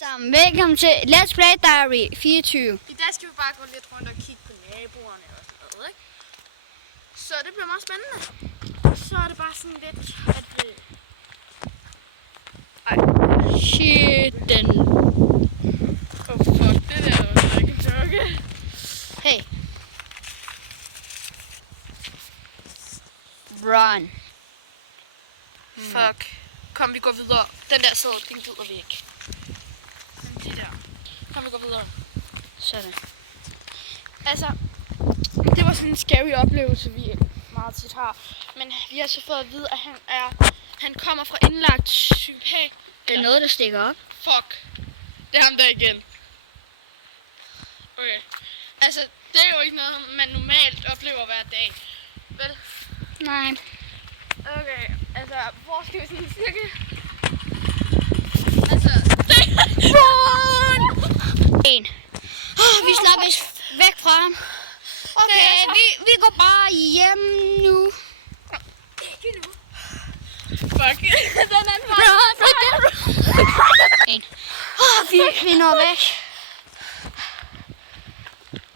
Sammen. Velkommen til Let's Play Diary 24. I dag skal vi bare gå lidt rundt og kigge på naboerne og sådan noget, ikke? Så det bliver meget spændende. Og så er det bare sådan lidt, at Shit, den. oh fuck, det der var ikke en joke. Hey. Run. Fuck. Kom, vi går videre. Den der sæde, den gider vi ikke. De der. Kom, vi går videre. Sådan. Altså, det var sådan en scary oplevelse, vi meget tit har. Men vi har så fået at vide, at han kommer fra indlagt psykopat. Det er noget, der stikker op. Fuck. Det er ham der igen. Okay. Altså, det er jo ikke noget, man normalt oplever hver dag. Vel? Nej. Okay, altså, hvor skal vi sådan cirka? Altså, Run! En. Vi slapper væk fra ham. Okay, vi går bare hjem nu. ikke nu. Fuck. Den anden vej. En. Vi når væk.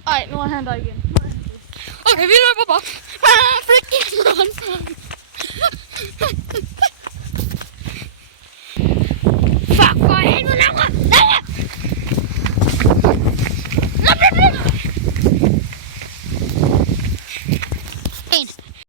Ej, nu er han der igen. Okay, vi løber bare. Freaking run.